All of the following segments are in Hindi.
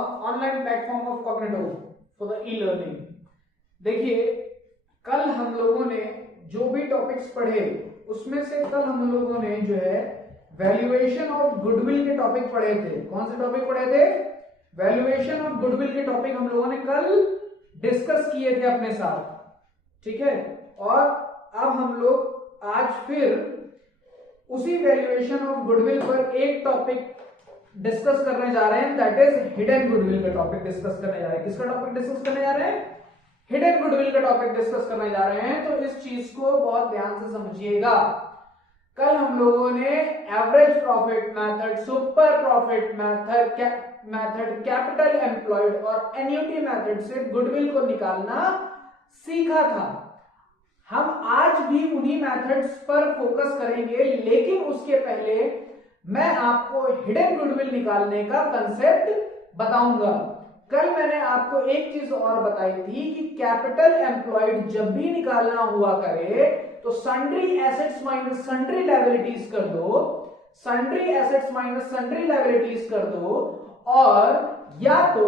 Online platform of Cognito for the e learning. देखिए, कल हम लोगों ने जो भी टॉपिक्स पढ़े उसमें से कल हम लोगों ने जो है वैल्यूएशन ऑफ गुडविल के टॉपिक पढ़े थे। कौन से टॉपिक पढ़े थे? वैल्यूएशन ऑफ गुडविल के टॉपिक हम लोगों ने कल डिस्कस किए थे अपने साथ, ठीक है। और अब हम लोग आज फिर उसी वैल्यूएशन ऑफ गुडविल पर एक टॉपिक डिस्कस करने जा रहे हैं, दैट इज हिडन गुडविल का टॉपिक डिस्कस करने जा रहे हैं। किसका टॉपिक डिस्कस करने जा रहे हैं? हिडन गुडविल का टॉपिक डिस्कस करने जा रहे हैं। तो इस चीज को बहुत ध्यान से समझिएगा। कल हम लोगों ने average profit method, super profit method, capital employed और एन्युटी मेथड से गुडविल को निकालना सीखा था। हम आज भी उन्हीं मेथड्स पर फोकस करेंगे, लेकिन उसके पहले मैं आपको हिडन गुडविल निकालने का कंसेप्ट बताऊंगा। कल मैंने आपको एक चीज और बताई थी कि कैपिटल एम्प्लॉयड जब भी निकालना हुआ करे तो sundry assets minus sundry liabilities कर दो, sundry assets minus sundry liabilities कर दो, और या तो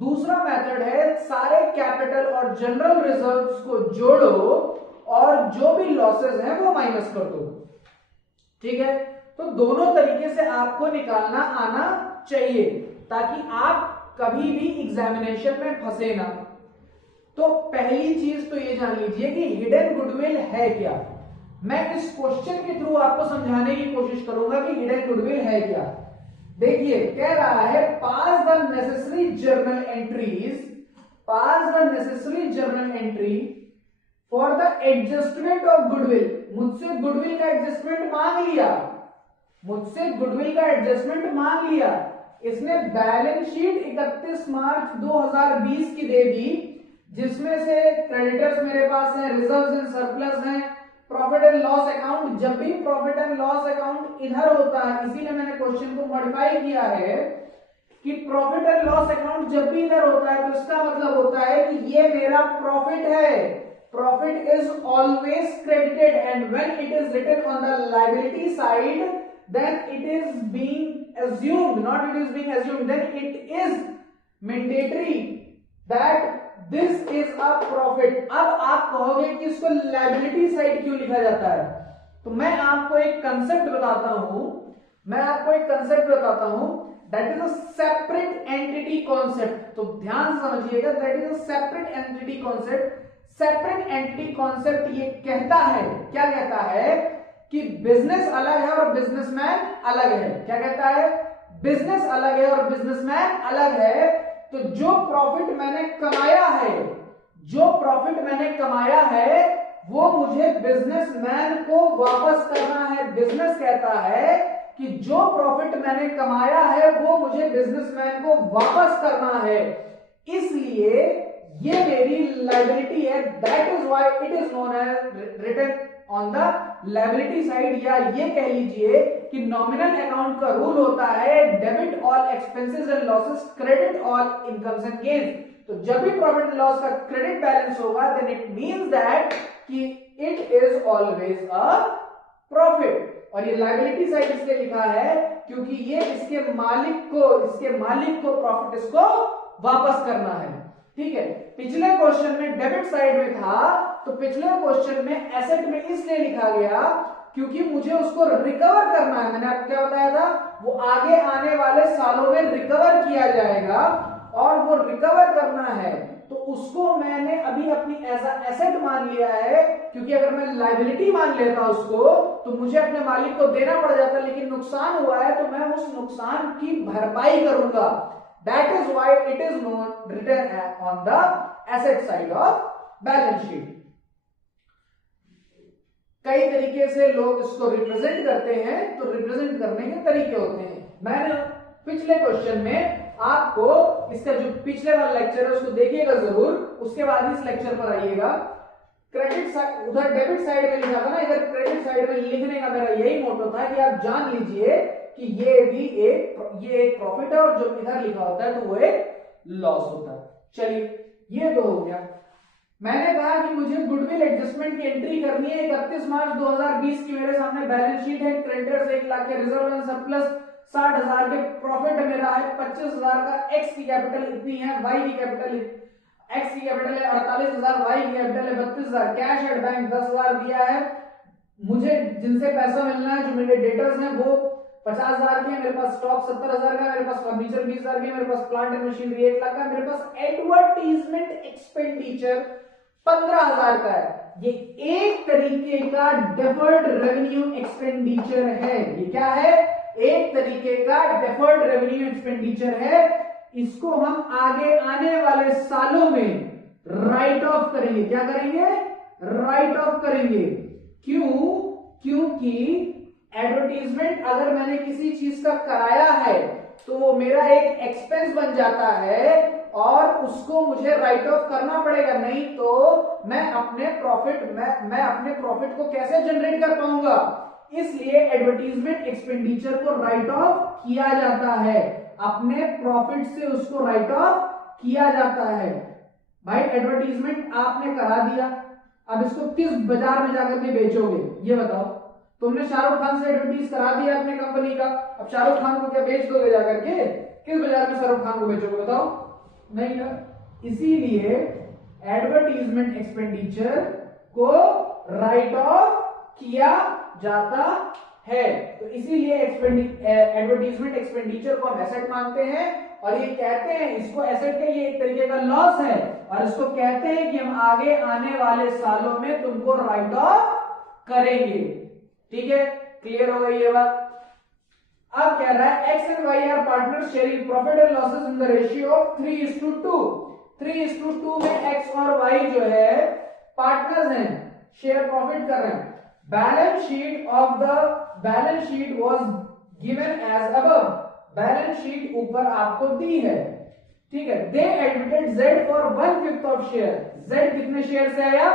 दूसरा मेथड है सारे कैपिटल और जनरल रिजर्व्स को जोड़ो और जो भी लॉसेस हैं वो माइनस कर दो, ठीक है। तो दोनों तरीके से आपको निकालना आना चाहिए ताकि आप कभी भी एग्जामिनेशन में फंसे ना। तो पहली चीज तो ये जान लीजिए कि हिडन गुडविल है क्या। मैं इस क्वेश्चन के थ्रू आपको समझाने की कोशिश करूंगा कि हिडन गुडविल है क्या। देखिए, कह रहा है pass the necessary journal entries, pass the necessary journal entry for the adjustment of goodwill. मुझसे गुडविल का एडजस्टमेंट मांग लिया, मुझसे गुडविल का एडजस्टमेंट मांग लिया। इसने बैलेंस शीट 31 मार्च 2020 की दे दी, जिसमें से क्रेडिटर्स मेरे पास हैं, रिजर्व्स एंड सरप्लस हैं, प्रॉफिट एंड लॉस अकाउंट। जब भी प्रॉफिट एंड लॉस अकाउंट इधर होता है, इसीलिए मैंने क्वेश्चन को मॉडिफाई किया है कि प्रॉफिट एंड लॉस अकाउंट जब भी इधर होता है तो इसका मतलब होता है कि ये मेरा प्रॉफिट है। Profit is always credited and when it is written on the liability side then it is being assumed, not it is being assumed, then it is mandatory that this is a profit। अब आप कहोगे कि इसको लायबिलिटी साइड क्यों लिखा जाता है, तो मैं आपको एक कंसेप्ट बताता हूं, that is a separate entity concept. तो ध्यान से समझिएगा, that is a separate entity concept. Separate entity concept ये कहता है, क्या कहता है कि बिजनेस अलग है और बिजनेसमैन अलग है। क्या कहता है? बिजनेस अलग है और बिजनेसमैन अलग है। तो जो प्रॉफिट मैंने कमाया है, जो प्रॉफिट मैंने कमाया है वो मुझे बिजनेसमैन को वापस करना है। बिजनेस कहता है कि जो प्रॉफिट मैंने कमाया है वो मुझे बिजनेसमैन को वापस करना है, इसलिए ये मेरी लायबिलिटी है। That is why it is known as written on the liability side. या ये कह लीजिए कि नॉमिनल अकाउंट का रूल होता है debit all expenses and losses, credit all incomes and gains. तो जब भी प्रॉफिट एंड लॉस का क्रेडिट बैलेंस होगा देन इट मींस दैट कि it is always a profit. और ये लायबिलिटी साइड इसलिए लिखा है क्योंकि ये इसके मालिक को प्रॉफिट इसको वापस करना है, ठीक है। पिछले क्वेश्चन में डेबिट साइड में था, तो पिछले क्वेश्चन में एसेट में इसलिए लिखा गया क्योंकि मुझे उसको रिकवर करना है। मैंने आपको क्या बताया था? वो आगे आने वाले सालों में रिकवर किया जाएगा और वो रिकवर करना है, तो उसको मैंने अभी अपनी एसेट मान लिया है। क्योंकि अगर मैं लायबिलिटी मान लेता उसको तो मुझे अपने मालिक को देना पड़ जाता, लेकिन नुकसान हुआ है तो मैं उस नुकसान की भरपाई करूंगा। That is why it is known written on the asset side of balance sheet। कई तरीके से लोग इसको रिप्रेजेंट करते हैं, तो रिप्रेजेंट करने के तरीके होते हैं। मैंने पिछले क्वेश्चन में आपको इसका जो पिछले वाला लेक्चर है उसको देखिएगा जरूर, उसके बाद इस लेक्चर पर आइएगा। क्रेडिट साइड, उधर डेबिट साइड में लिखा था ना, इधर क्रेडिट साइड में लिखने का मेरा यही मोटो था कि आप जान लीजिए कि ये एक प्रॉफिट है और जो इधर लिखा होता है तो वो एक लॉस होता है। चलिए, ये तो हो गया। मैंने कहा कि मुझे गुडविल एडजस्टमेंट की एंट्री करनी है। 31 मार्च 2020 की मेरे सामने बैलेंस शीट है, क्रेडिटर्स 1 लाख के, रिजर्व एंड सरप्लस 60,000 के प्रॉफिट मेरा है, 25,000 का एक्स की कैपिटल इतनी है, वाई की कैपिटल एक्स की कैपिटल है 48,000, वाई की कैपिटल है 32,000, कैश एट बैंक 10,000 दिया है, मुझे जिनसे पैसा मिलना है जो मेरे डेटर्स हैं वो 50,000 के, मेरे पास स्टॉक 70,000 का, मेरे पास फर्नीचर 20,000 के, मेरे पास प्लांट एंड मशीनरी 1 लाख का, मेरे पास एडवर्टीजमेंट एक्सपेंडिचर 15,000 का है। ये एक तरीके का डेफर्ड रेवेन्यू एक्सपेंडिचर है। ये क्या है? एक तरीके का डेफर्ड रेवेन्यू एक्सपेंडिचर है। इसको हम आगे आने वाले सालों में राइट ऑफ करेंगे। क्या करेंगे? राइट ऑफ करेंगे। क्यों? क्योंकि एडवर्टीजमेंट अगर मैंने किसी चीज का कराया है तो वो मेरा एक एक्सपेंस बन जाता है और उसको मुझे राइट ऑफ करना पड़ेगा, नहीं तो मैं अपने प्रॉफिट को कैसे जनरेट कर पाऊंगा। इसलिए एडवर्टीजमेंट एक्सपेंडिचर को राइट ऑफ किया जाता है, अपने प्रॉफिट से उसको राइट ऑफ किया जाता है। भाई एडवर्टीजमेंट आपने करा दिया, अब इसको किस बाजार में जाकर के बेचोगे ये बताओ। तुमने शाहरुख खान से एडवर्टीज करा दिया अपनी कंपनी का, अब शाहरुख खान को क्या बेच दोगे जाकर के? किस बाजार में शाहरुख खान को बेचोगे बताओ? नहीं ना। इसीलिए एडवर्टीजमेंट एक्सपेंडिचर को राइट ऑफ किया जाता है। तो इसीलिए एडवर्टीजमेंट एक्सपेंडिचर को हम एसेट मानते हैं और ये कहते हैं, इसको एसेट का ये एक तरीके का लॉस है और इसको कहते हैं कि हम आगे आने वाले सालों में तुमको राइट ऑफ करेंगे। ठीक है, क्लियर हो गई ये बात? अब कह रहा है X and Y are partners sharing profit and losses in the ratio of 3:2। 3:2 में एक्स और वाई जो है पार्टनर्स हैं, शेयर प्रॉफिट कर रहे हैं। Balance sheet was given as above. Balance sheet ऊपर आपको दी है, ठीक है। They admitted Z for 1/5 of share. Z कितने शेयर से आया?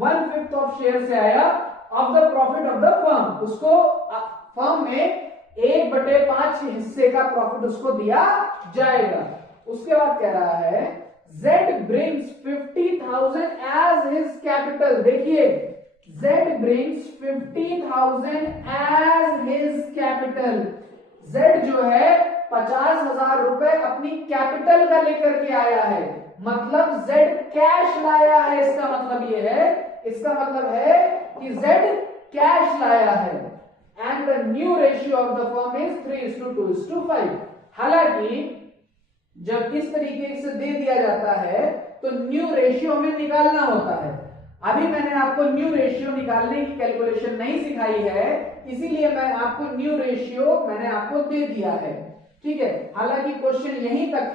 1/5 ऑफ शेयर से आया of the profit of the firm. उसको फर्म में 1/5 हिस्से का प्रॉफिट उसको दिया जाएगा। उसके बाद कह रहा है Z brings 50,000 as his capital। देखिए Z brings 50,000 as his capital। Z जो है 50,000 रुपए अपनी कैपिटल का लेकर के आया है, मतलब Z कैश लाया है। इसका मतलब ये है, इसका मतलब है कि Z कैश लाया है। And the new ratio of the firm is 3:2:5। हालांकि जब इस तरीके से दे दिया जाता है तो न्यू रेशियो में निकालना होता है। अभी मैंने आपको न्यू रेशियो निकालने की कैलकुलेशन नहीं सिखाई है, इसीलिए मैं आपको न्यू रेशियो मैंने आपको दे दिया है, ठीक है। हालांकि क्वेश्चन यहीं तक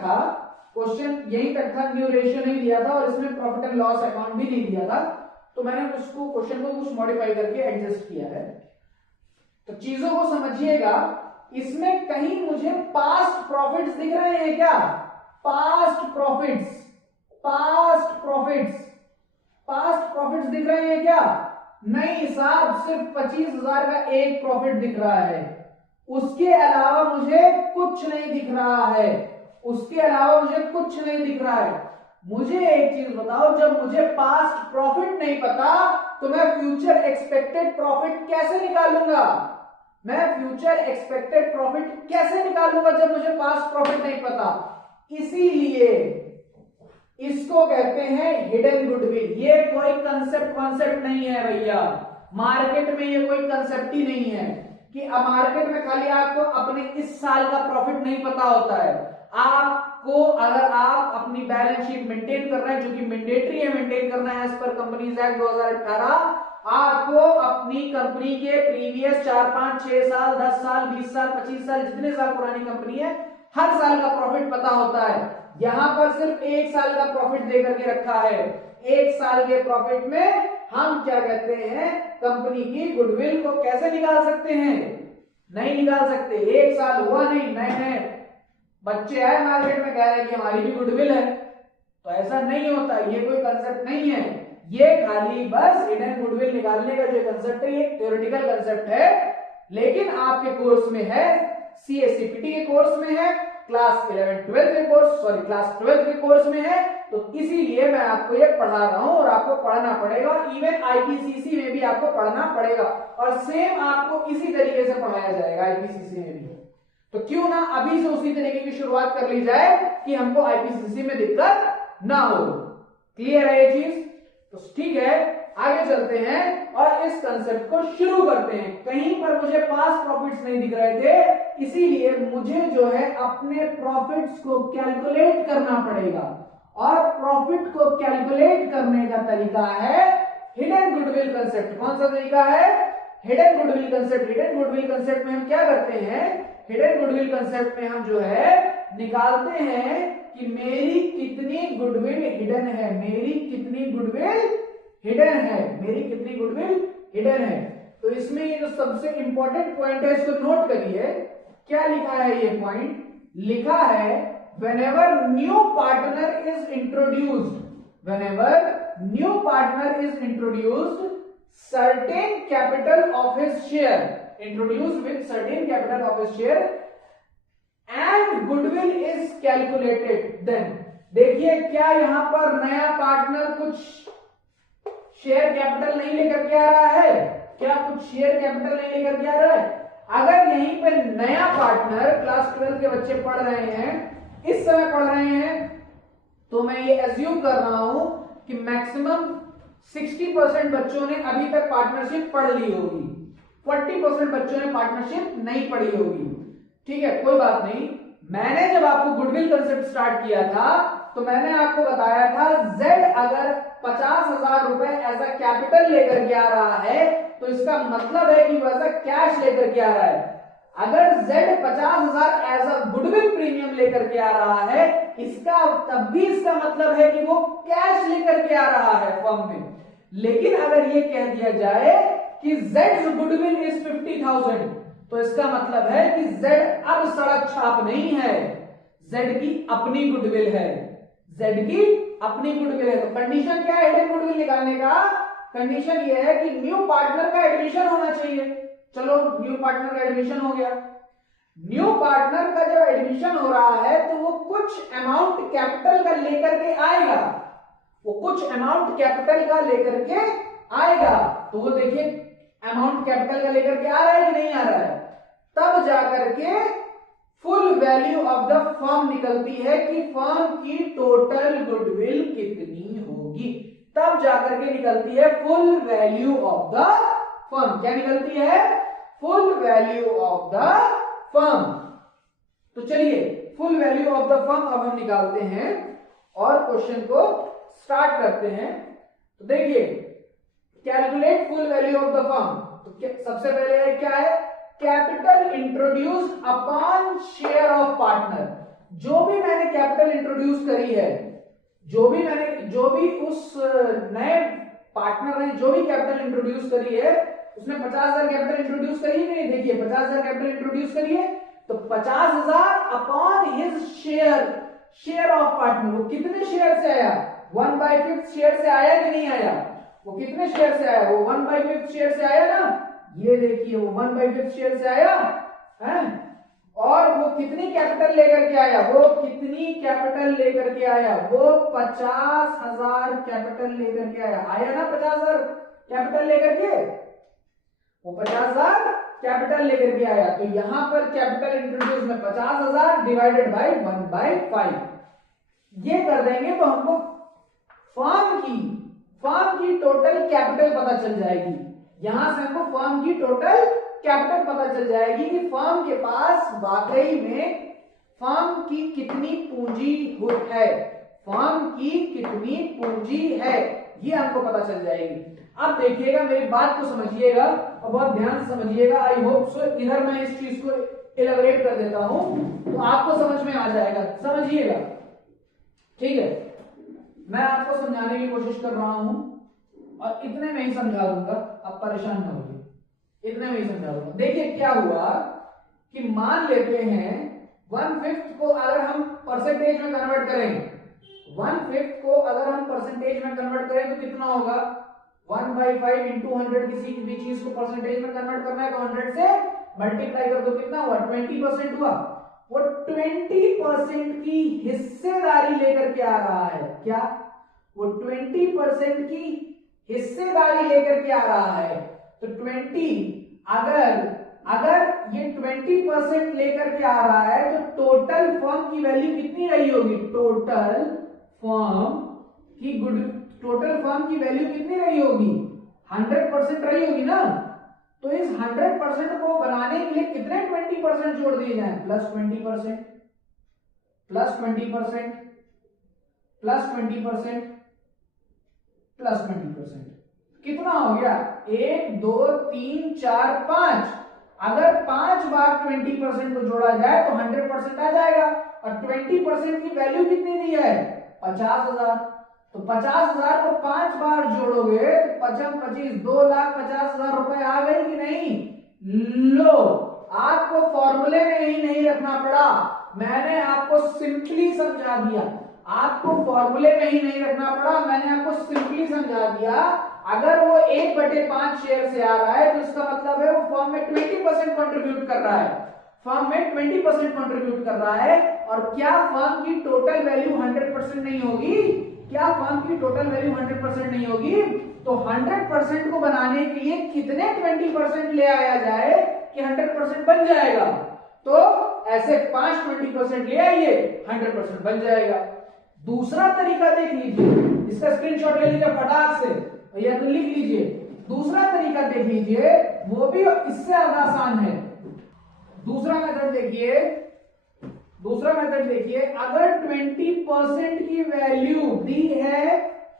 था, न्यू रेशियो नहीं दिया था और इसमें प्रॉफिट एंड लॉस अकाउंट भी नहीं दिया था, तो मैंने उसको क्वेश्चन को कुछ मॉडिफाई करके एडजस्ट किया है। तो चीजों को समझिएगा। इसमें कहीं मुझे पास्ट प्रॉफिट्स दिख रहे हैं क्या? पास्ट प्रॉफिट्स दिख रहे हैं क्या? नहीं साहब, सिर्फ 25,000 का एक प्रॉफिट दिख रहा है, उसके अलावा मुझे कुछ नहीं दिख रहा है। मुझे एक चीज बताओ, जब मुझे पास्ट प्रॉफिट नहीं पता तो मैं फ्यूचर एक्सपेक्टेड प्रॉफिट कैसे निकालूंगा? जब मुझे पास्ट प्रॉफिट नहीं पता? इसीलिए इसको कहते हैं हिडन गुडविल। ये कोई कंसेप्ट नहीं है भैया, मार्केट में ये कोई कंसेप्ट ही नहीं है कि मार्केट में खाली आपको अपने इस साल का प्रॉफिट नहीं पता होता है। आपको अगर आप अपनी बैलेंस शीट मेंटेन कर रहे हैं, जो कि मैंडेटरी है मेंटेन करना है एज पर कंपनीज एक्ट 2018, आपको अपनी कंपनी के प्रीवियस 4, 5, 6 साल, 10 साल, 20 साल, 25 साल, जितने साल पुरानी कंपनी है, हर साल का प्रॉफिट पता होता है। यहां पर सिर्फ 1 साल का प्रॉफिट देकर के रखा है। 1 साल के प्रॉफिट में हम क्या कहते हैं, कंपनी की गुडविल को कैसे निकाल सकते हैं? नहीं निकाल सकते। 1 साल हुआ नहीं, नए बच्चे आए मार्केट में कह रहे हैं कि हमारी भी गुडविल है, तो ऐसा नहीं होता। ये कोई कंसेप्ट नहीं है, ये खाली बस हिडन गुडविल निकालने का जो कंसेप्ट है, ये थ्योरेटिकल कंसेप्ट है, लेकिन आपके कोर्स में है, CACPT के कोर्स में है, क्लास 12th के कोर्स में है, तो इसीलिए मैं आपको ये पढ़ा रहा हूं और आपको पढ़ना पड़ेगा। इवन IPCC में भी आपको पढ़ना पड़ेगा और सेम आपको इसी तरीके से पढ़ाया जाएगा IPCC में भी। तो क्यों ना अभी से उसी तरीके की शुरुआत कर ली जाए कि हमको आईपीसीसी में दिक्कत ना हो। क्लियर है ये चीज? तो ठीक है, आगे चलते हैं और इस कंसेप्ट को शुरू करते हैं। कहीं पर मुझे पास प्रॉफिट्स नहीं दिख रहे थे, इसीलिए मुझे जो है अपने प्रॉफिट्स को कैलकुलेट करना पड़ेगा, और प्रॉफिट को कैलकुलेट करने का तरीका है हिडन गुडविल कंसेप्ट। कौन सा तरीका है? Hidden goodwill concept. Hidden goodwill concept में हम क्या करते हैं? हिडन गुडविल कंसेप्ट में हम जो है निकालते हैं कि मेरी कितनी गुडविल हिडन है, मेरी कितनी गुडविल हिडन है, मेरी कितनी गुडविल हिडन है। तो इसमें ये जो सबसे इंपॉर्टेंट पॉइंट है इसको नोट करिए। क्या लिखा है ये पॉइंट? लिखा है whenever new partner is introduced, whenever new partner is introduced, certain capital of his share, introduced with certain capital of his share and goodwill is calculated, then देखिए क्या यहां पर नया पार्टनर कुछ शेयर कैपिटल नहीं लेकर के आ रहा है? क्या कुछ शेयर कैपिटल नहीं लेकर के आ रहा है? अगर यहीं पे नया पार्टनर, क्लास 12 के बच्चे पढ़ रहे हैं, इस समय पढ़ रहे हैं, तो मैं ये एज्यूम कर रहा हूं कि मैक्सिमम 60% बच्चों ने अभी तक पार्टनरशिप पढ़ ली होगी, 40% बच्चों ने पार्टनरशिप नहीं पढ़ी होगी। ठीक है, कोई बात नहीं। मैंने जब आपको गुडविल कंसेप्ट स्टार्ट किया था तो मैंने आपको बताया था जेड अगर 50,000 रुपए एज अ कैपिटल लेकर के आ रहा है तो इसका मतलब है कि वो एज अ कैश लेकर के आ रहा है। अगर Z 50,000 as a goodwill premium लेकर के आ रहा है, इसका तब भी इसका मतलब है कि वो कैश लेकर के आ रहा है फर्म में। लेकिन अगर ये कह दिया जाए कि Z गुडविल इज 50,000, तो इसका मतलब है कि Z अब सड़क छाप नहीं है, Z की अपनी गुडविल है, Z की अपनी गुडविल है। तो कंडीशन क्या है हिडन गुडविल निकालने का? कंडीशन ये है कि न्यू पार्टनर का एडमिशन होना चाहिए। चलो न्यू पार्टनर का एडमिशन हो गया। न्यू पार्टनर का जब एडमिशन हो रहा है तो वो कुछ अमाउंट कैपिटल का लेकर के आएगा, वो कुछ अमाउंट कैपिटल का लेकर के आएगा। तो वो देखिए अमाउंट कैपिटल का लेकर के आ रहा है कि नहीं आ रहा है? तब जाकर के full value of the firm निकलती है कि फर्म की टोटल गुडविल कितनी होगी। तब जाकर के निकलती है full value of the firm. क्या निकलती है? Full value of the firm. तो चलिए full value of the firm अब हम निकालते हैं और क्वेश्चन को स्टार्ट करते हैं। तो देखिए calculate full value of the firm. तो सबसे पहले क्या है? Capital introduce upon share of partner. जो भी मैंने कैपिटल इंट्रोड्यूस करी है, जो भी उस नए पार्टनर ने जो भी कैपिटल इंट्रोड्यूस करी है, उसने 50,000 कैपिटल इंट्रोड्यूस करी है नहीं? देखिए 50,000 कैपिटल इंट्रोड्यूस करी है तो 50,000 upon his share of partner. वो कितने शेयर से आया? 1/5 शेयर से आया कि नहीं आया? वो कितने शेयर से आया? वो 1/5 शेयर से आया ना। ये देखिए वो 1/5 शेयर से आया है। और वो कितनी कैपिटल लेकर के आया? वो कितनी कैपिटल लेकर के आया? वो 50,000 कैपिटल लेकर के आया। आया ना 50,000 कैपिटल लेकर के? वो 50,000 कैपिटल लेकर के आया। तो यहां पर कैपिटल इंट्रोड्यूस में 50,000 डिवाइडेड बाय 1/5 ये कर देंगे तो हमको फर्म की टोटल कैपिटल पता चल जाएगी। यहां से हमको फर्म की टोटल कैपिटल पता चल जाएगी कि फर्म के पास वाकई में फर्म की कितनी पूंजी है, फर्म की कितनी पूंजी है, ये हमको पता चल जाएगी। अब देखिएगा, मेरी बात को समझिएगा और बहुत ध्यान से समझिएगा। आई होप सो इधर मैं इस चीज को इलैबोरेट कर देता हूं तो आपको समझ में आ जाएगा। समझिएगा, ठीक है? मैं आपको समझाने की कोशिश कर रहा हूं और इतने में ही समझा दूंगा, आप परेशान ना होइए, इतने में ही समझा दूंगा। देखिए क्या हुआ कि मान लेते हैं 1/5 को अगर हम परसेंटेज में कन्वर्ट करें, 1/5 को अगर हम परसेंटेज में कन्वर्ट करें तो कितना होगा? 1/5 इंटू 100। किसी भी चीज को परसेंटेज में कन्वर्ट करना है तो 100 से मल्टीप्लाई कर दो। कितना हुआ? 20% हुआ। वो 20% की हिस्सेदारी लेकर के आ रहा है। क्या? वो 20% की हिस्सेदारी लेकर के आ रहा है। तो 20 अगर अगर ये 20% लेकर के आ रहा है तो टोटल फर्म की वैल्यू कितनी रही होगी? टोटल फर्म की वैल्यू कितनी रही होगी? 100% रही होगी ना। तो इस 100% को बनाने के लिए कितने 20% जोड़ दिए जाए? Plus 20%, plus 20%, plus 20%, plus 20%। कितना हो गया? 1 2 3 4 5। अगर 5 बार 20% को जोड़ा जाए तो 100% आ जाएगा। और 20% की वैल्यू कितनी दी है? 50,000। तो 50,000 को 5 बार जोड़ोगे तो 55 25 2,50,000 रुपए आ गई कि नहीं? लो, आपको फॉर्मूले में ही नहीं रखना पड़ा, मैंने आपको सिंपली समझा दिया। आपको फॉर्मूले में ही नहीं रखना पड़ा, मैंने आपको सिंपली समझा दिया। अगर वो 1/5 शेयर से आ रहा है तो इसका मतलब है वो फर्म में 20% कंट्रीब्यूट कर रहा है। फर्म में 20% कंट्रीब्यूट कर रहा है। और क्या फर्म की टोटल वैल्यू 100% नहीं होगी? क्या फर्म की टोटल वैल्यू 100% नहीं होगी? तो 100% को बनाने के लिए कितने 20% ले आया जाए कि 100% बन जाएगा? तो ऐसे 5 20% ले आइए, 100% बन जाएगा। दूसरा तरीका देख लीजिए, इसका स्क्रीनशॉट ले लीजिए फटाक से या तो लिख लीजिए। दूसरा तरीका देख लीजिए, वो भी इससे ज्यादा आसान है। दूसरा मेथड देखिए, अगर 20% की वैल्यू दी है,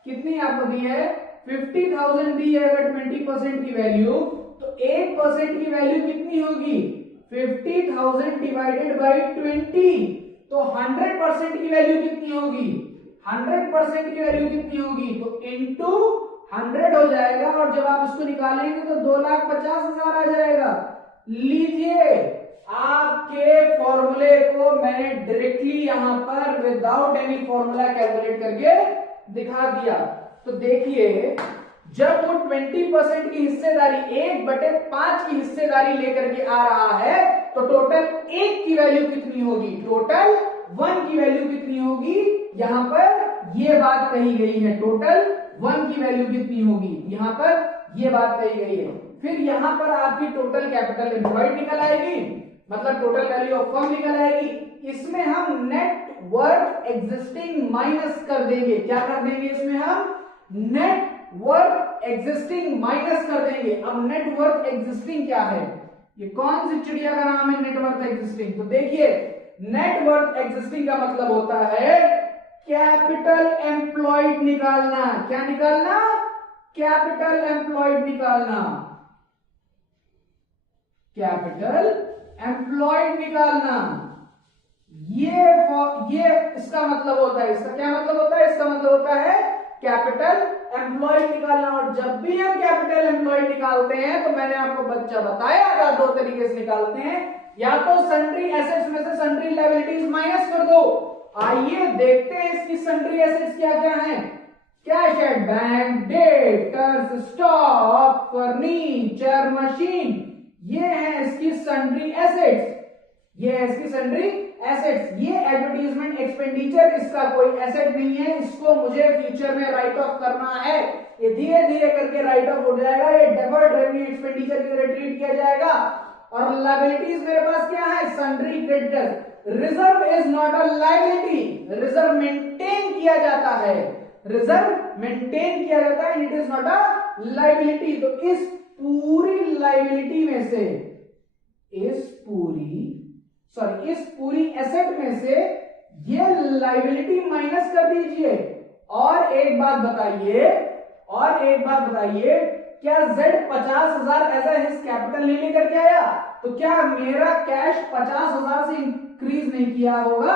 कितनी आपको दी है? 50,000 दी है। अगर 20% की वैल्यू, तो 1% की वैल्यू कितनी होगी? 50,000 डिवाइडेड बाई 20। तो 100% की वैल्यू कितनी होगी? 100% की वैल्यू कितनी होगी? तो इंटू 100 हो जाएगा। और जब आप इसको निकालेंगे तो 2,50,000 आ जाएगा। लीजिए, आपके फॉर्मूले को मैंने डायरेक्टली यहां पर विदाउट एनी फॉर्मूला कैलकुलेट करके दिखा दिया। तो देखिए, जब वो 20% की हिस्सेदारी 1/5 की हिस्सेदारी लेकर के आ रहा है तो टोटल 1 की वैल्यू कितनी होगी? टोटल 1 की वैल्यू कितनी होगी? यहां पर ये बात कही गई है, टोटल 1 की वैल्यू कितनी होगी? यहां पर ये बात कही गई है। फिर यहां पर आपकी टोटल कैपिटल एम्प्लॉयड निकल आएगी, मतलब टोटल वैल्यू ऑफ फर्म निकल आएगी। इसमें हम नेट वर्थ एग्जिस्टिंग माइनस कर देंगे। क्या कर देंगे? इसमें हम नेट वर्थ एग्जिस्टिंग माइनस कर देंगे। अब नेट वर्थ एग्जिस्टिंग क्या है? ये कौन सी चिड़िया का नाम है नेट वर्थ एग्जिस्टिंग? तो देखिए, नेट वर्थ एग्जिस्टिंग का मतलब होता है कैपिटल एम्प्लॉयड निकालना। क्या निकालना? कैपिटल एम्प्लॉयड निकालना। कैपिटल एम्प्लॉयड निकालना, ये इसका मतलब होता है। इसका क्या मतलब होता है? इसका मतलब होता है कैपिटल एम्प्लॉयड निकालना। और जब भी हम कैपिटल एम्प्लॉयड निकालते हैं तो मैंने आपको बच्चा बताया था, 2 तरीके से निकालते हैं। या तो सन्ड्री एसेट्स में से सन्ड्री लायबिलिटीज माइनस कर दो। आइए देखते हैं इसकी सन्ड्री एसेट्स क्या क्या है। कैश एट बैंक, डेट, कर्ज, स्टॉक, फर्नीचर, मशीन, ये है इसकी सन्ड्री एसेट्स। ये है इसकी सन्ड्री एसेट्स। ये एडवर्टीजमेंट एक्सपेंडिचर इसका कोई एसेट नहीं है, इसको मुझे फ्यूचर में राइट ऑफ करना है। ये धीरे धीरे करके राइट ऑफ हो जाएगा, ये डेफर्ड रेवेन्यू एक्सपेंडिचर की तरह ट्रीट किया जाएगा। और लायबिलिटीज मेरे पास क्या है? Sundry creditors. Reserve is not a liability, reserve maintain किया जाता है, रिजर्व मेंटेन किया जाता है, it is not a liability. तो इस पूरी लायबिलिटी में से, इस पूरी एसेट में से ये लायबिलिटी माइनस कर दीजिए। और एक बात बताइए, क्या Z 50,000 as a his capital ले लेकर के आया तो क्या मेरा कैश 50,000 से इंक्रीज नहीं किया होगा?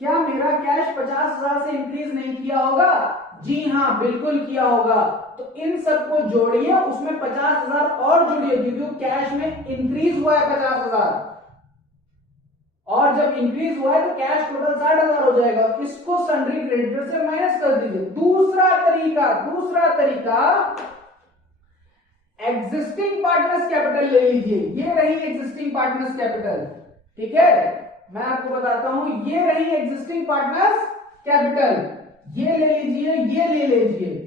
क्या मेरा कैश 50,000 से इंक्रीज नहीं किया होगा? जी हाँ, बिल्कुल किया होगा। तो इन सबको जोड़िए, उसमें 50,000 और जोड़िए, क्योंकि कैश में इंक्रीज हुआ है 50,000, और जब इंक्रीज हुआ है तो कैश टोटल 60,000 हो जाएगा। इसको सन्ड्री क्रेडिटर से माइनस कर दीजिए। दूसरा तरीका एग्जिस्टिंग पार्टनर्स कैपिटल ले लीजिए। ये रही एग्जिस्टिंग पार्टनर्स कैपिटल, ठीक है, मैं आपको बताता हूं। ये रही एग्जिस्टिंग पार्टनर्स कैपिटल, ये ले लीजिए, ये ले लीजिए।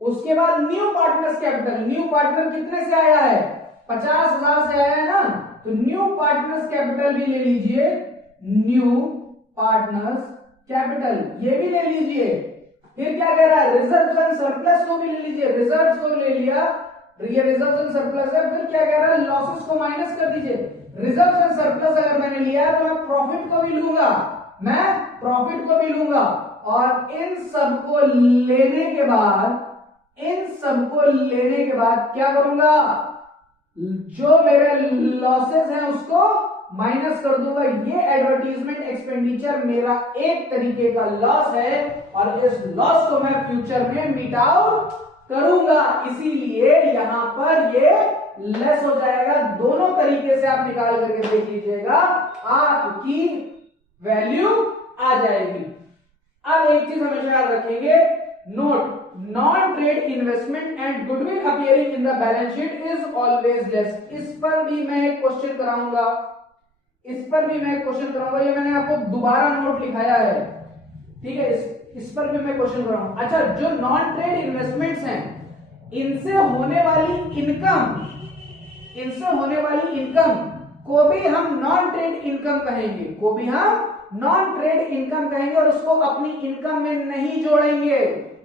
उसके बाद new partners capital. New partner कितने से आया है? 50,000 से आया है ना, तो न्यू पार्टनर्स कैपिटल भी ले लीजिए, न्यू पार्टनर्स कैपिटल ये भी ले लीजिए। फिर क्या कह रहा है, रिजर्व एंड सरप्लस को भी ले लीजिए, रिजर्व्स को ले लिया, ये रिजर्व एंड सरप्लस है। फिर क्या कह रहा है, लॉसेस को माइनस कर दीजिए। रिजर्व एंड सरप्लस अगर मैंने लिया तो मैं प्रॉफिट को भी लूंगा, मैं प्रॉफिट को भी लूंगा, और इन सबको लेने के बाद, इन सबको लेने के बाद क्या करूंगा, जो मेरे लॉसेस हैं उसको माइनस कर दूंगा। ये एडवर्टीजमेंट एक्सपेंडिचर मेरा एक तरीके का लॉस है, और इस लॉस को मैं फ्यूचर में मीट आउट करूंगा, इसीलिए यहां पर ये लेस हो जाएगा। दोनों तरीके से आप निकाल करके देख लीजिएगा, आपकी वैल्यू आ जाएगी। अब एक चीज हमेशा याद रखेंगे, note, non trade investment and goodwill appearing in the balance sheet is always less. इस पर भी मैं एक क्वेश्चन कराऊंगा, इस पर भी मैं क्वेश्चन कराऊंगा, ये मैंने आपको दोबारा नोट लिखाया है, ठीक है, इस पर भी मैं क्वेश्चन कराऊंगा। अच्छा, जो नॉन ट्रेड इन्वेस्टमेंट्स हैं, इनसे होने वाली इनकम, इनसे होने वाली इनकम को भी हम नॉन ट्रेड इनकम कहेंगे, को भी हम नॉन ट्रेड इनकम कहेंगे, और उसको अपनी इनकम में नहीं जोड़ेंगे,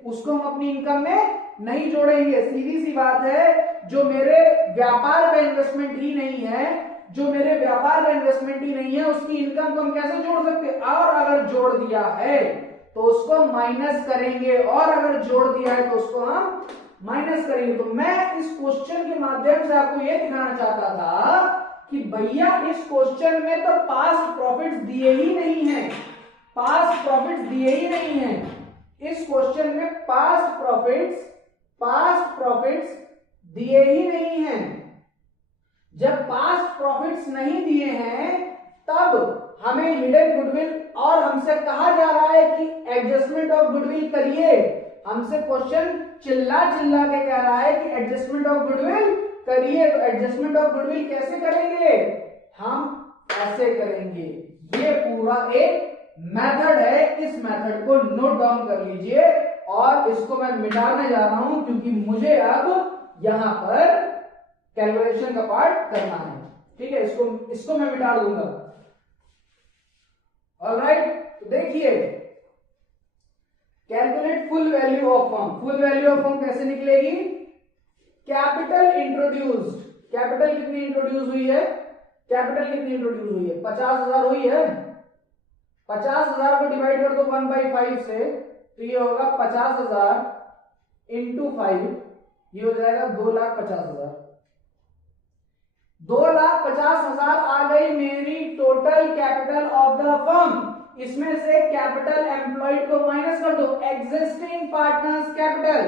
उसको हम अपनी इनकम में नहीं जोड़ेंगे। सीधी सी बात है, जो मेरे व्यापार का इन्वेस्टमेंट ही नहीं है, जो मेरे व्यापार का इन्वेस्टमेंट ही नहीं है, उसकी इनकम को हम कैसे जोड़ सकते हैं, और अगर जोड़ दिया है तो उसको माइनस करेंगे, और अगर जोड़ दिया है तो उसको हम माइनस करेंगे। तो मैं इस क्वेश्चन के माध्यम से आपको यह दिखाना चाहता था कि भैया इस क्वेश्चन में तो पास्ट प्रॉफिट्स दिए ही नहीं है, पास्ट प्रॉफिट्स दिए ही नहीं है, इस क्वेश्चन में पास्ट प्रॉफिट्स दिए ही नहीं है। जब पास्ट प्रॉफिट्स नहीं दिए हैं तब हमें हिडन गुडविल, और हमसे कहा जा रहा है कि एडजस्टमेंट ऑफ गुडविल करिए, हमसे क्वेश्चन चिल्ला चिल्ला के कह रहा है कि एडजस्टमेंट ऑफ गुडविल करिए। तो एडजस्टमेंट ऑफ गुडविल कैसे करेंगे, हम ऐसे करेंगे। ये पूरा एक मेथड है, इस मेथड को नोट डाउन कर लीजिए, और इसको मैं मिटाने जा रहा हूं क्योंकि मुझे अब यहां पर कैलकुलेशन का पार्ट करना है, ठीक है, इसको मैं मिटा दूंगा। ऑलराइट, तो देखिए, calculate full value of firm. Full value of firm कैसे निकलेगी, कैपिटल इंट्रोड्यूस्ड, कैपिटल कितनी इंट्रोड्यूस हुई है, कैपिटल कितनी इंट्रोड्यूस हुई है, 50,000 हुई है। 50,000 को डिवाइड कर दो 1/5 से, तो ये होगा 50,000 इंटू 5, ये हो जाएगा 2,50,000। 2,50,000 आ गई मेरी total capital of the firm. इसमें से कैपिटल एम्प्लॉयड को माइनस कर दो, existing partners capital,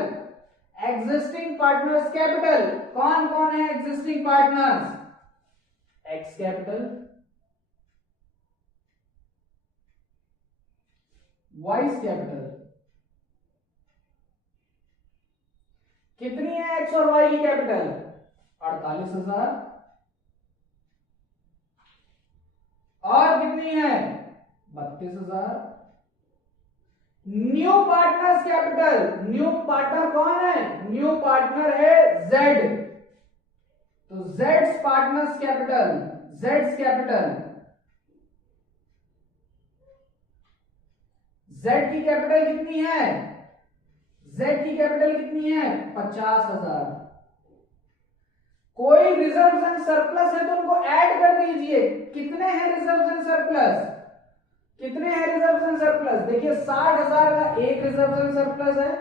existing partners capital कौन कौन है, existing partners, x capital, vice capital, कितनी है एक्स और वाई की कैपिटल, 48,000, और कितनी है 32,000। New partners capital, new partner कौन है, न्यू पार्टनर है जेड, तो Jades partners capital, Jades capital, Z की कैपिटल कितनी है, जेड की कैपिटल कितनी है 50,000। कोई रिजर्व एंड सरप्लस है तो उनको ऐड कर दीजिए, कितने हैं रिजर्व एंड सरप्लस, कितने हैं रिजर्व एंड सरप्लस, देखिए 60,000 का एक रिजर्व एंड सरप्लस है।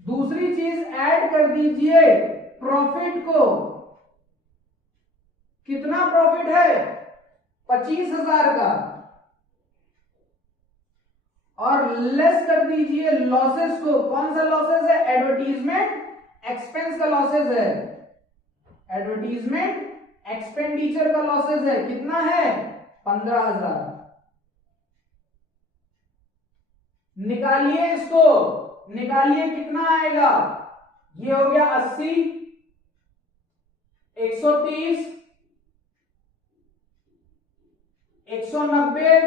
दूसरी चीज ऐड कर दीजिए प्रॉफिट को, कितना प्रॉफिट है 25,000 का, और लेस कर दीजिए लॉसेस को, कौन सा लॉसेस है, एडवर्टीजमेंट एक्सपेंस का लॉसेस है, एडवर्टीजमेंट एक्सपेंडिचर का लॉसेस है, कितना है 15,000। निकालिए इसको, निकालिए कितना आएगा, ये हो गया 80, 130, 190,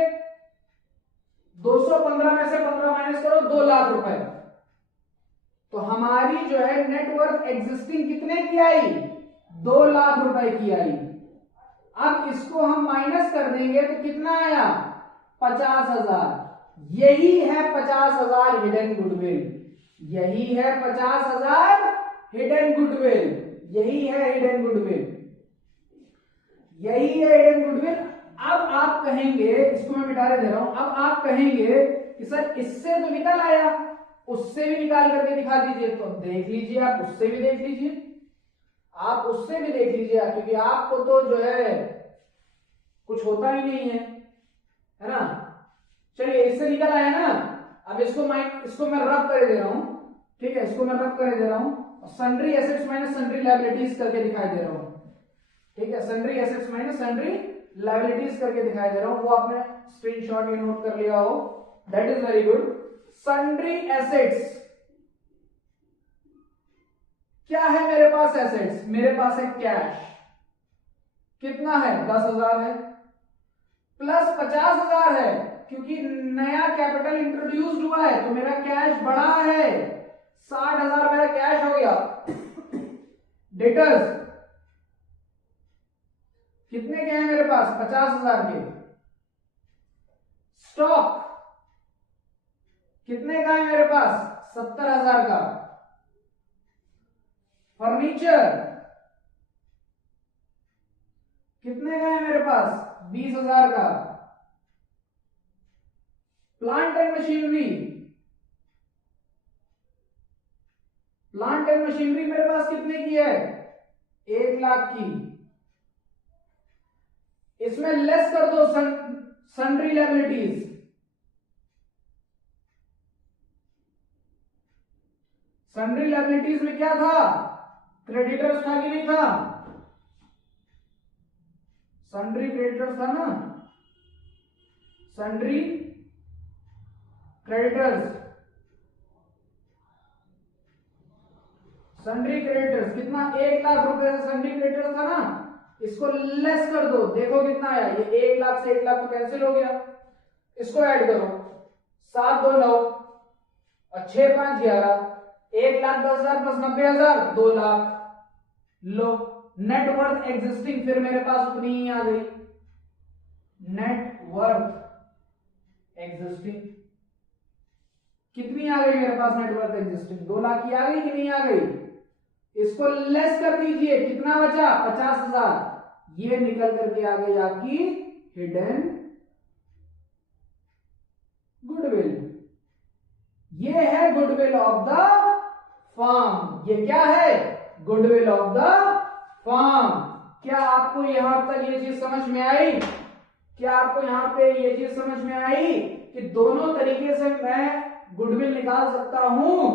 215 में से 15 माइनस करो, 2 लाख रुपए। तो हमारी जो है नेटवर्थ एग्जिस्टिंग कितने की आई, 2 लाख रुपए की आई। अब इसको हम माइनस कर देंगे तो कितना आया? 50,000। यही है 50,000 हिडन गुडविल। यही है 50,000 हिडन गुडविल। यही है हिडन गुडविल। यही है हिडन गुडविल। अब आप कहेंगे, इसको मैं मिटा दे रहा हूं, अब आप कहेंगे कि सर इससे तो निकल आया, उससे भी निकाल करके दिखा दीजिए। तो देख लीजिए, आप उससे भी देख लीजिए, आप उससे भी देख लीजिए, क्योंकि आपको तो जो है कुछ होता ही नहीं है ना। चलिए, इससे निकल आया ना। अब इसको मैं रब कर दे रहा हूं, ठीक है, इसको मैं रब कर दे रहा हूं। Sundry assets minus sundry liabilities करके दिखाई दे रहा हूं, ठीक है, sundry assets minus sundry liabilities करके दिखाई दे रहा हूं। वो आपने स्क्रीनशॉट ये नोट कर लिया हो, that is very good. Sundry assets क्या है मेरे पास? एसेट्स, मेरे पास है कैश। कितना है? 10,000 है, प्लस 50,000 है, क्योंकि नया कैपिटल इंट्रोड्यूस्ड हुआ है तो मेरा कैश बढ़ा है। 60,000 मेरा कैश हो गया। डेटर्स कितने के हैं मेरे पास? 50,000 के। स्टॉक कितने का है मेरे पास? 70,000 का। फर्नीचर कितने का है मेरे पास? 20,000 का। Plant and machinery, plant and machinery मेरे पास कितने की है? 1 लाख की। इसमें लेस कर दो सन्ड्री लायबिलिटीज। सन्ड्री लायबिलिटीज में क्या था? क्रेडिटर्स था कि नहीं था? सन्ड्री क्रेडिटर्स था ना, सन्ड्री क्रेडिटर्स। सन्ड्री क्रेडिटर्स कितना? 1 लाख रुपए से सन्ड्री क्रेडिटर्स था ना, इसको लेस कर दो, देखो कितना आया। ये 1 लाख से 1 लाख तो कैंसिल हो गया, इसको ऐड करो। 7 2 9 और 6 5 11, 1,10,000 प्लस 90,000, 2 लाख। लो, नेटवर्थ एग्जिस्टिंग फिर मेरे पास उतनी ही आ गई। नेटवर्थ एग्जिस्टिंग कितनी आ गई मेरे पास? नेटवर्थ एग्जिस्टिंग 2 लाख की आ गई कि नहीं आ गई? इसको लेस कर दीजिए, कितना बचा? 50,000। ये निकल करके आ गई आपकी हिडन गुडविल। ये है गुडविल ऑफ द फर्म। ये क्या है? Goodwill of the firm. क्या आपको यहां तक ये चीज समझ में आई? क्या आपको यहां पे ये चीज समझ में आई कि दोनों तरीके से मैं गुडविल निकाल सकता हूं?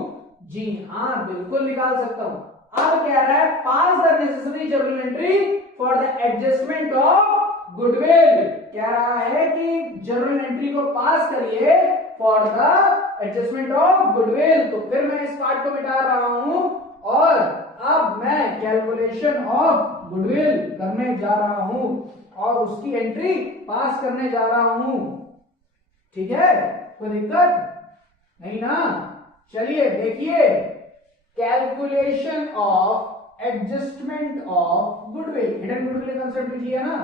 जी हां, बिल्कुल निकाल सकता हूं। अब कह रहा है pass the necessary journal entry for the adjustment of goodwill. कह रहा है कि जर्नल एंट्री को पास करिए for the adjustment of goodwill. तो फिर मैं इस पार्ट को मिटा रहा हूं और अब मैं कैलकुलेशन ऑफ गुडविल करने जा रहा हूं और उसकी एंट्री पास करने जा रहा हूं। ठीक है, कोई दिक्कत नहीं ना? चलिए देखिए, calculation of adjustment of goodwill, hidden goodwill concept लिखिए ना।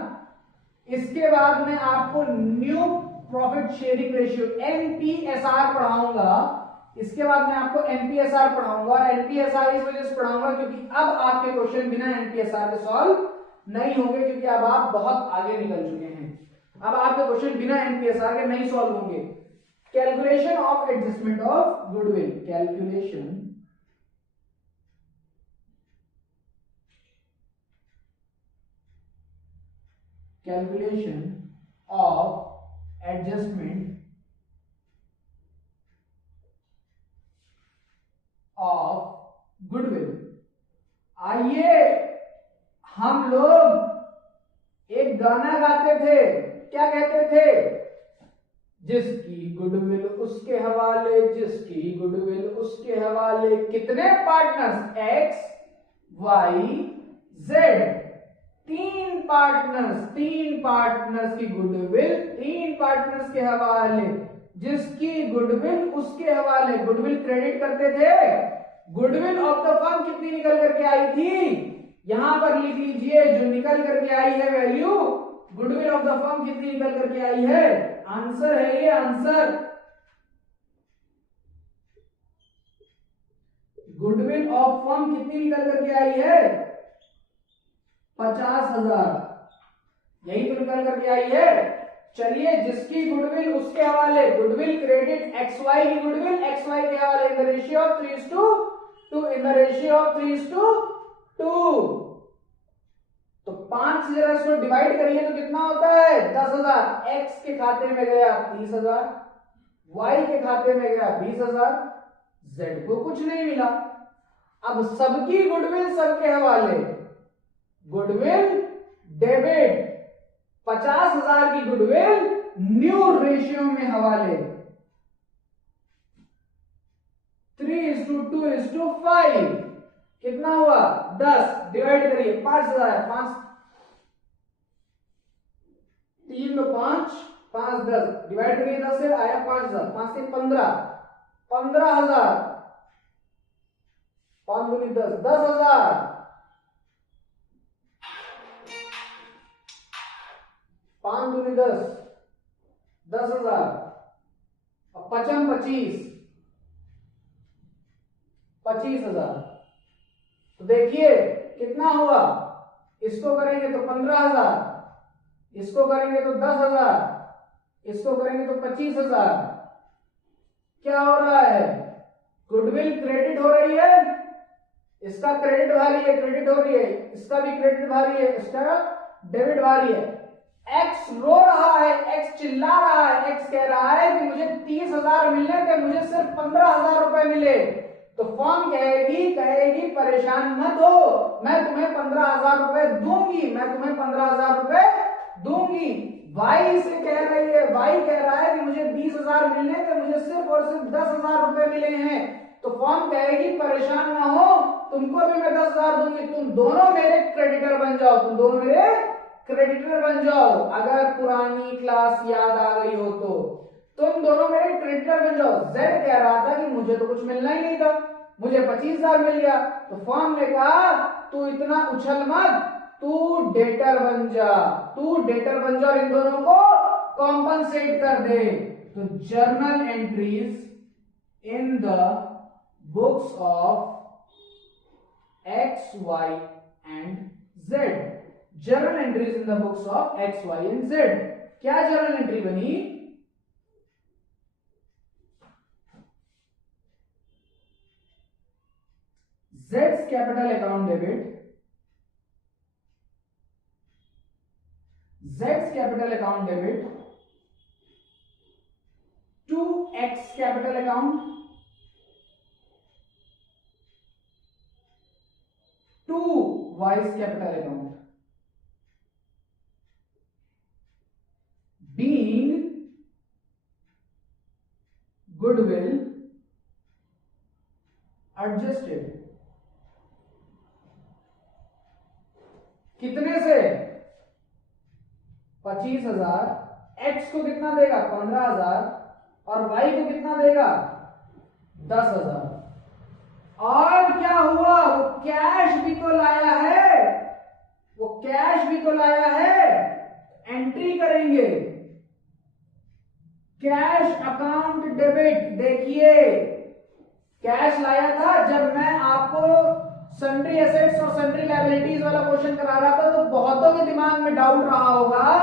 इसके बाद मैं आपको न्यू प्रॉफिट शेयरिंग रेशियो एनपीएसआर पढ़ाऊंगा। इसके बाद मैं आपको एनपीएसआर पढ़ाऊंगा और एनपीएसआर इस वजह से पढ़ाऊंगा क्योंकि अब आपके क्वेश्चन बिना एनपीएसआर के सॉल्व नहीं होंगे, क्योंकि अब आप बहुत आगे निकल चुके हैं। अब आपके क्वेश्चन बिना एनपीएसआर के नहीं सॉल्व होंगे। Calculation of adjustment of goodwill, calculation of adjustment of goodwill. आइए हम लोग एक गाना गाते थे, क्या कहते थे? जिसकी गुडविल उसके हवाले, जिसकी गुडविल उसके हवाले। कितने partners? X Y Z. 3 partners की गुडविल 3 पार्टनर्स के हवाले, जिसकी गुडविल उसके हवाले। गुडविल क्रेडिट करते थे, गुडविल ऑफ द फर्म कितनी निकल करके आई थी? यहां पर लिख लीजिए जो निकल करके आई है value, goodwill of the firm कितनी निकल करके आई है, आंसर है ये आंसर। गुडविल ऑफ फर्म कितनी निकल करके आई है, 50,000, यही तो निकल करके आई है। चलिए जिसकी गुडविल उसके हवाले, गुडविल क्रेडिट एक्स वाई की गुडविल एक्स वाई के हवाले इन the ratio of 3:2, in the ratio of 3:2। तो 5 से जरा इसको डिवाइड करिए तो कितना होता है, 10,000। एक्स के खाते में गया 30,000, वाई के खाते में गया 20,000, जेड को कुछ नहीं मिला। अब सबकी गुडविल सबके हवाले, गुडविल डेबिट 50,000 की गुडविल न्यू रेशियो में हवाले 3:2:5, कितना हुआ 10, डिवाइड करिए 5,000 है, 5 3 में 5 5 10, डिवाइड करिए 10 से आया 5,000, 5 से 15, 15,000, 5 दूनी 10, 10,000, 5 दूनी 10, 10,000, और 55 25, 25,000। तो देखिए कितना हुआ, इसको करेंगे तो 15,000, इसको करेंगे तो 10,000, इसको करेंगे तो 25,000। क्या हो रहा है, गुडविल क्रेडिट हो रही है, इसका क्रेडिट भारी है, क्रेडिट हो रही है, इसका भी क्रेडिट भारी है, इसका डेबिट भारी है। एक्स रो रहा है, एक्स चिल्ला रहा है, एक्स कह रहा है कि मुझे 30,000 मिलने थे, मुझे सिर्फ 15,000 रुपए मिले। तो फर्म कहेगी परेशान मत हो, मैं तुम्हें 15,000 रुपए दूंगी, मैं तुम्हें 15,000 रुपए दूंगी। वाई से कह रही है, वाई कह रहा है कि मुझे 20,000 मिलने थे, मुझे सिर्फ और सिर्फ 10,000 रुपए मिले हैं। तो फर्म कहेगी परेशान ना हो, तुमको भी मैं 10,000 दूंगी, तुम दोनों मेरे क्रेडिटर बन जाओ, तुम दोनों मेरे क्रेडिटर बन जाओ। अगर पुरानी क्लास याद आ गई हो तो तुम दोनों मेरे क्रेडिटर बन जाओ। जेड कह रहा था कि मुझे तो कुछ मिलना ही नहीं था, मुझे 25,000 मिल गया। तो फर्म ने कहा तू इतना उछल मत, तू डेटर बन जा, तू डेटर बन जा और इन दोनों को कॉम्पनसेट कर दे। तो journal entries in the books of X Y and Z, journal entries in the books of X Y and Z. क्या जर्नल एंट्री बनी, Z's capital account debit, Z's capital account debit to X capital account to Y's capital account, being goodwill adjusted। कितने से, 25,000, एक्स को कितना देगा 15,000 और वाई को कितना देगा 10,000। और क्या हुआ, वो कैश भी तो लाया है, वो कैश भी तो लाया है। एंट्री करेंगे कैश अकाउंट डेबिट। देखिए कैश लाया था, जब मैं आपको सन्ड्री एसेट्स और सन्ड्री लायबिलिटीज वाला क्वेश्चन करा रहा था तो बहुतों के दिमाग में डाउट रहा होगा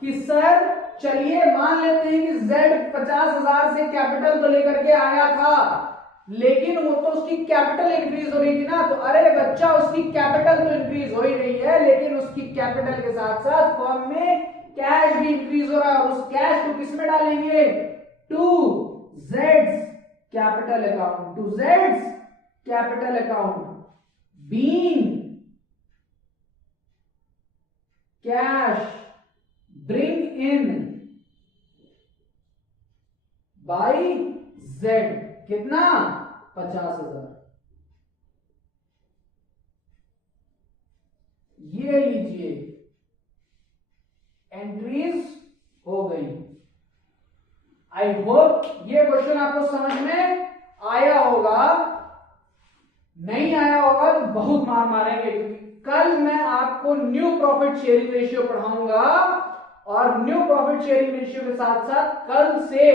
कि सर चलिए मान लेते हैं कि जेड 50,000 से कैपिटल तो लेकर के आया था, लेकिन वो तो उसकी कैपिटल इंक्रीज हो रही थी ना। तो अरे बच्चा उसकी कैपिटल तो इंक्रीज हो ही रही है, लेकिन उसकी कैपिटल के साथ साथ फर्म में कैश भी इंक्रीज हो रहा है। और उस कैश को किस में डालेंगे, to Jades capital account, to Jades capital account, being cash bring in by Z, कितना 50,000। ये लीजिए एंट्रीज हो गई। आई होप ये क्वेश्चन आपको समझ में आया होगा, नहीं आया होगा तो बहुत मार मारेंगे, क्योंकि कल मैं आपको न्यू प्रॉफिट शेयरिंग रेशियो पढ़ाऊंगा और न्यू प्रॉफिट शेयरिंग रेशियो के साथ साथ कल से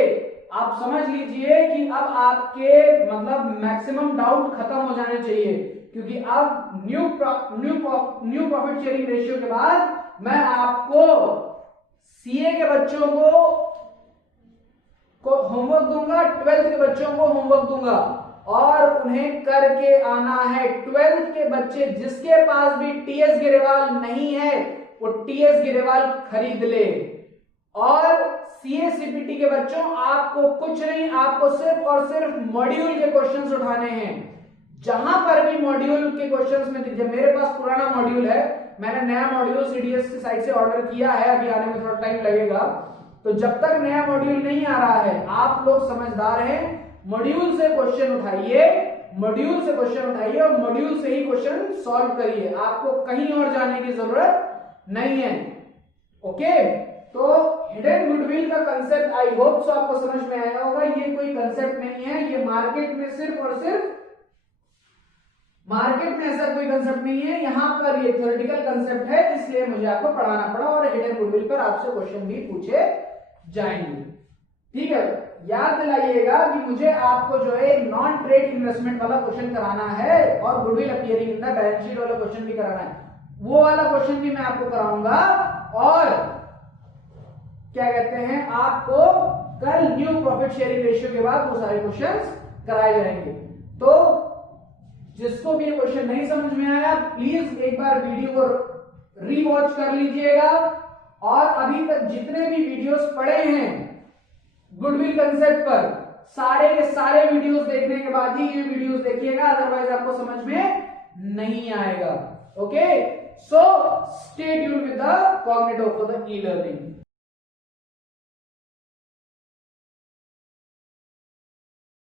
आप समझ लीजिए कि अब आपके मतलब मैक्सिमम डाउट खत्म हो जाने चाहिए, क्योंकि अब न्यू प्रॉफिट शेयरिंग रेशियो के बाद मैं आपको सीए के बच्चों को होमवर्क दूंगा, 12th के बच्चों को होमवर्क दूंगा और उन्हें करके आना है। 12th के बच्चे जिसके पास भी टीएस गिरेवाल नहीं है वो टीएस गिरेवाल खरीद ले। और सीए सीपीटी के बच्चों आपको कुछ नहीं, आपको सिर्फ और सिर्फ मॉड्यूल के क्वेश्चंस उठाने हैं। जहां पर भी मॉड्यूल के क्वेश्चंस में, जब मेरे पास पुराना मॉड्यूल है, मैंने नया मॉड्यूल सीडीएस की साइट से ऑर्डर किया है, अभी आने में थोड़ा टाइम लगेगा, तो जब तक नया मॉड्यूल नहीं आ रहा है आप लोग समझदार हैं, मॉड्यूल से क्वेश्चन उठाइए, मॉड्यूल से क्वेश्चन उठाइए और मॉड्यूल से ही क्वेश्चन सॉल्व करिए, आपको कहीं और जाने की जरूरत नहीं है। ओके, तो हिडन गुडविल का कंसेप्ट आई होप सो आपको समझ में आया होगा। ये कोई कंसेप्ट नहीं है, ये मार्केट में सिर्फ और सिर्फ मार्केट में ऐसा कोई कंसेप्ट नहीं है, यहां पर ये थ्योरेटिकल कंसेप्ट है, इसलिए मुझे आपको पढ़ाना पड़ा और हिडन गुडविल पर आपसे क्वेश्चन भी पूछे जाएंगे। ठीक है, याद दिलाइएगा कि मुझे आपको जो है नॉन ट्रेड इन्वेस्टमेंट वाला क्वेश्चन कराना है और goodwill appearing in the balance sheet वाला क्वेश्चन भी कराना है, वो वाला क्वेश्चन भी मैं आपको कराऊंगा। और क्या कहते हैं, आपको कल न्यू प्रॉफिट शेयरिंग रेशियो के बाद वो सारे क्वेश्चंस कराए जाएंगे। तो जिसको भी ये क्वेश्चन नहीं समझ में आया प्लीज एक बार वीडियो को रीवॉच कर लीजिएगा और अभी तक जितने भी वीडियोस पड़े हैं गुडविल कंसेप्ट पर, सारे के सारे वीडियोस देखने के बाद ही ये वीडियोस देखिएगा, अदरवाइज आपको समझ में नहीं आएगा। Okay, so stay tuned with the cognitive for the e learning.